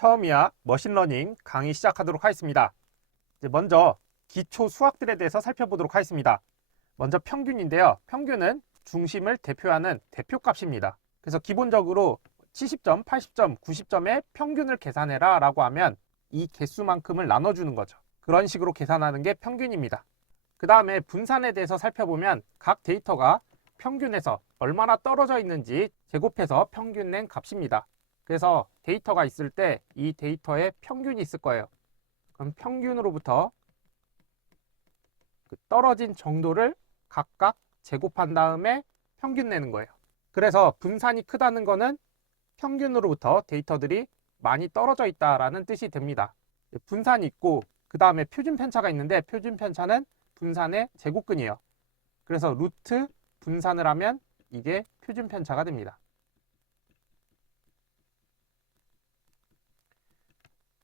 처음이야 머신러닝 강의 시작하도록 하겠습니다. 먼저 기초 수학들에 대해서 살펴보도록 하겠습니다. 먼저 평균인데요. 평균은 중심을 대표하는 대표값입니다. 그래서 기본적으로 70점, 80점, 90점의 평균을 계산해라 라고 하면 이 개수만큼을 나눠주는 거죠. 그런 식으로 계산하는 게 평균입니다. 그 다음에 분산에 대해서 살펴보면 각 데이터가 평균에서 얼마나 떨어져 있는지 제곱해서 평균 낸 값입니다. 그래서 데이터가 있을 때 이 데이터에 평균이 있을 거예요. 그럼 평균으로부터 그 떨어진 정도를 각각 제곱한 다음에 평균 내는 거예요. 그래서 분산이 크다는 거는 평균으로부터 데이터들이 많이 떨어져 있다라는 뜻이 됩니다. 분산이 있고 그 다음에 표준 편차가 있는데 표준 편차는 분산의 제곱근이에요. 그래서 루트 분산을 하면 이게 표준 편차가 됩니다.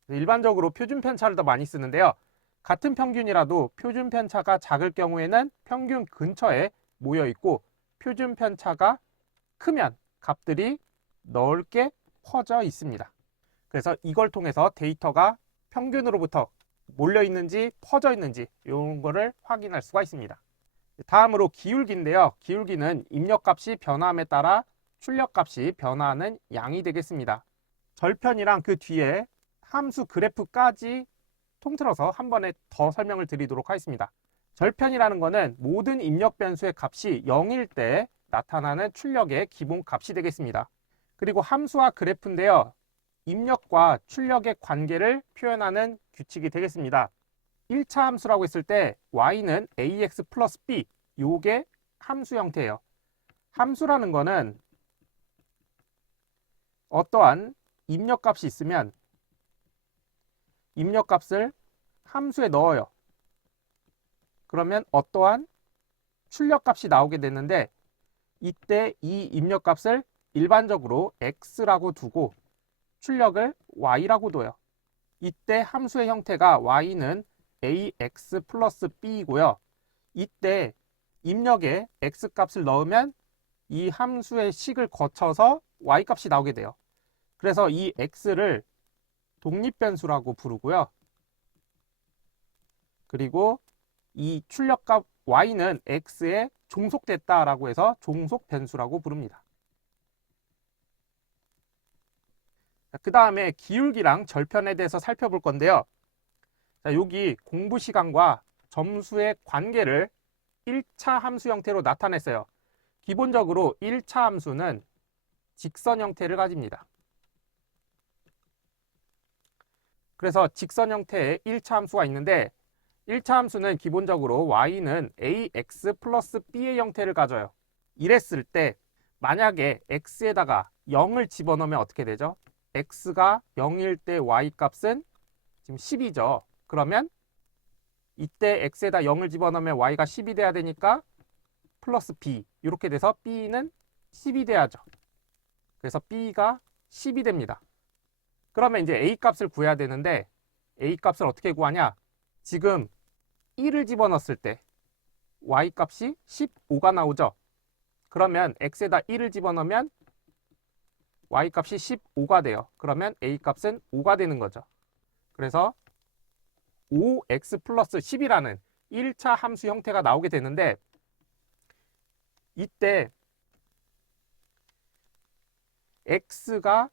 일반적으로 표준 편차를 더 많이 쓰는데요. 같은 평균이라도 표준 편차가 작을 경우에는 평균 근처에 모여 있고 표준 편차가 크면 값들이 넓게 퍼져 있습니다. 그래서 이걸 통해서 데이터가 평균으로부터 몰려 있는지 퍼져 있는지 이런 거를 확인할 수가 있습니다. 다음으로 기울기인데요. 기울기는 입력값이 변화함에 따라 출력값이 변화하는 양이 되겠습니다. 절편이랑 그 뒤에 함수 그래프까지 통틀어서 한 번에 더 설명을 드리도록 하겠습니다. 절편이라는 것은 모든 입력 변수의 값이 0일 때 나타나는 출력의 기본 값이 되겠습니다. 그리고 함수와 그래프인데요. 입력과 출력의 관계를 표현하는 규칙이 되겠습니다. 1차 함수라고 했을 때 y는 ax 플러스 b, 요게 함수 형태예요. 함수라는 거는 어떠한 입력값이 있으면 입력값을 함수에 넣어요. 그러면 어떠한 출력값이 나오게 되는데 이때 이 입력값을 일반적으로 x라고 두고 출력을 y라고 둬요. 이때 함수의 형태가 y는 ax 플러스 b이고요. 이때 입력에 x값을 넣으면 이 함수의 식을 거쳐서 y값이 나오게 돼요. 그래서 이 x를 독립변수라고 부르고요. 그리고 이 출력값 y는 x에 종속됐다라고 해서 종속변수라고 부릅니다. 그 다음에 기울기랑 절편에 대해서 살펴볼 건데요. 자, 여기 공부 시간과 점수의 관계를 1차 함수 형태로 나타냈어요. 기본적으로 1차 함수는 직선 형태를 가집니다. 그래서 직선 형태의 1차 함수가 있는데 1차 함수는 기본적으로 y는 ax 플러스 b의 형태를 가져요. 이랬을 때 만약에 x에다가 0을 집어넣으면 어떻게 되죠? x가 0일 때 y값은 지금 10이죠. 그러면 이때 x에다 0을 집어넣으면 y가 10이 돼야 되니까 플러스 b 이렇게 돼서 b는 10이 돼야죠. 그래서 b가 10이 됩니다. 그러면 이제 a 값을 구해야 되는데 a 값을 어떻게 구하냐? 지금 1을 집어넣었을 때 y 값이 15가 나오죠. 그러면 x에다 1을 집어넣으면 y 값이 15가 돼요. 그러면 a 값은 5가 되는 거죠. 그래서 5x 플러스 10이라는 1차 함수 형태가 나오게 되는데 이때 x가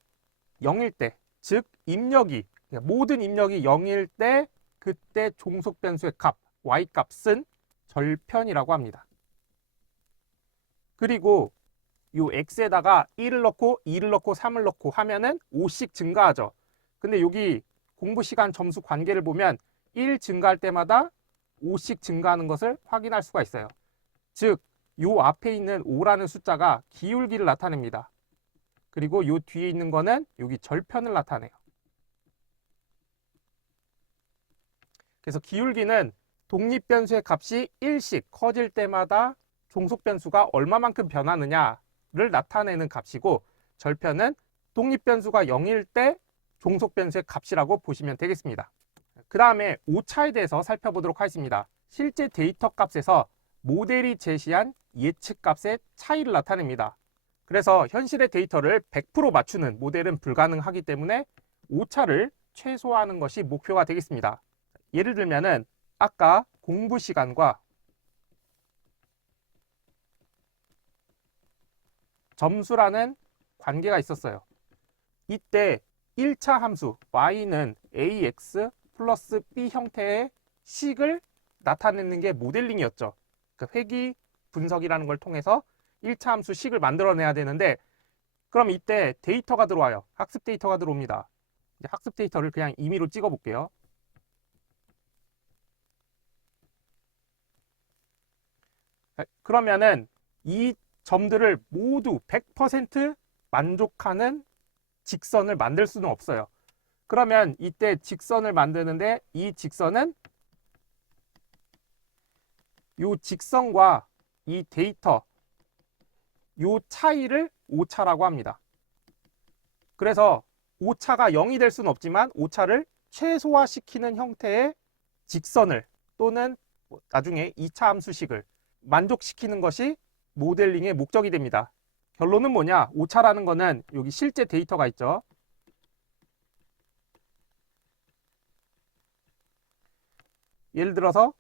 0일 때, 즉 입력이 모든 입력이 0일 때 그때 종속변수의 값, y값은 절편이라고 합니다. 그리고 이 x에다가 1을 넣고 2를 넣고 3을 넣고 하면은 5씩 증가하죠. 근데 여기 공부시간 점수 관계를 보면 1 증가할 때마다 5씩 증가하는 것을 확인할 수가 있어요. 즉, 이 앞에 있는 5라는 숫자가 기울기를 나타냅니다. 그리고 이 뒤에 있는 거는 여기 절편을 나타내요. 그래서 기울기는 독립변수의 값이 1씩 커질 때마다 종속변수가 얼마만큼 변하느냐를 나타내는 값이고 절편은 독립변수가 0일 때 종속변수의 값이라고 보시면 되겠습니다. 그 다음에 오차에 대해서 살펴보도록 하겠습니다. 실제 데이터 값에서 모델이 제시한 예측값의 차이를 나타냅니다. 그래서 현실의 데이터를 100% 맞추는 모델은 불가능하기 때문에 오차를 최소화하는 것이 목표가 되겠습니다. 예를 들면은 아까 공부 시간과 점수라는 관계가 있었어요. 이때 1차 함수 y는 ax 플러스 b 형태의 식을 나타내는 게 모델링이었죠. 그 회귀 분석이라는 걸 통해서 1차 함수 식을 만들어내야 되는데, 그럼 이때 데이터가 들어와요. 학습 데이터가 들어옵니다. 이제 학습 데이터를 그냥 임의로 찍어 볼게요. 그러면은 이 점들을 모두 100% 만족하는 직선을 만들 수는 없어요. 그러면 이때 직선을 만드는데 이 직선은 이 직선과 이 데이터 이 차이를 오차라고 합니다. 그래서 오차가 0이 될 수는 없지만 오차를 최소화시키는 형태의 직선을 또는 나중에 2차 함수식을 만족시키는 것이 모델링의 목적이 됩니다. 결론은 뭐냐? 오차라는 거는 여기 실제 데이터가 있죠. 예를 들어서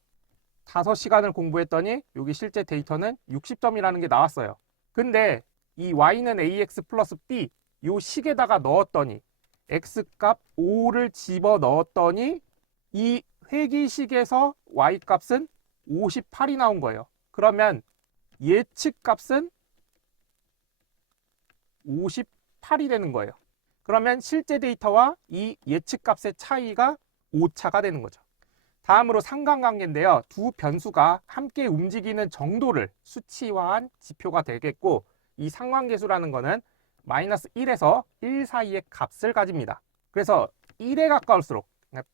5시간을 공부했더니 여기 실제 데이터는 60점이라는 게 나왔어요. 근데 이 y는 ax 플러스 b 요 식에다가 넣었더니 x값 5를 집어 넣었더니 이 회귀식에서 y값은 58이 나온 거예요. 그러면 예측값은 58이 되는 거예요. 그러면 실제 데이터와 이 예측값의 차이가 오차가 되는 거죠. 다음으로 상관관계인데요. 두 변수가 함께 움직이는 정도를 수치화한 지표가 되겠고, 이 상관계수라는 거는 마이너스 1에서 1 사이의 값을 가집니다. 그래서 1에 가까울수록,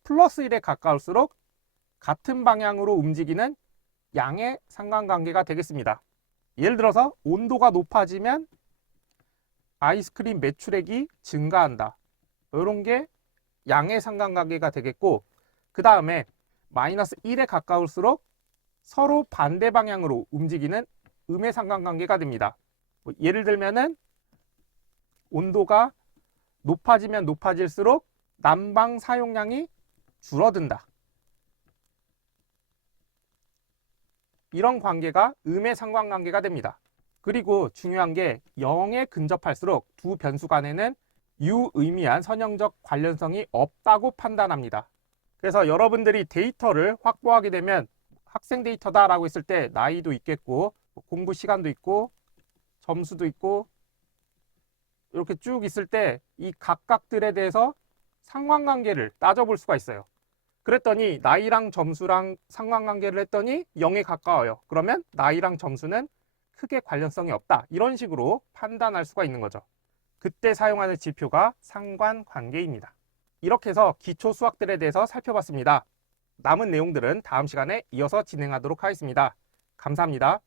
플러스 1에 가까울수록 같은 방향으로 움직이는 양의 상관관계가 되겠습니다. 예를 들어서 온도가 높아지면 아이스크림 매출액이 증가한다. 이런 게 양의 상관관계가 되겠고, 그 다음에 마이너스 1에 가까울수록 서로 반대 방향으로 움직이는 음의 상관관계가 됩니다. 예를 들면은 온도가 높아지면 높아질수록 난방 사용량이 줄어든다. 이런 관계가 음의 상관관계가 됩니다. 그리고 중요한 게 0에 근접할수록 두 변수 간에는 유의미한 선형적 관련성이 없다고 판단합니다. 그래서 여러분들이 데이터를 확보하게 되면 학생 데이터다라고 했을 때 나이도 있겠고 공부 시간도 있고 점수도 있고 이렇게 쭉 있을 때 이 각각들에 대해서 상관관계를 따져볼 수가 있어요. 그랬더니 나이랑 점수랑 상관관계를 했더니 0에 가까워요. 그러면 나이랑 점수는 크게 관련성이 없다. 이런 식으로 판단할 수가 있는 거죠. 그때 사용하는 지표가 상관관계입니다. 이렇게 해서 기초 수학들에 대해서 살펴봤습니다. 남은 내용들은 다음 시간에 이어서 진행하도록 하겠습니다. 감사합니다.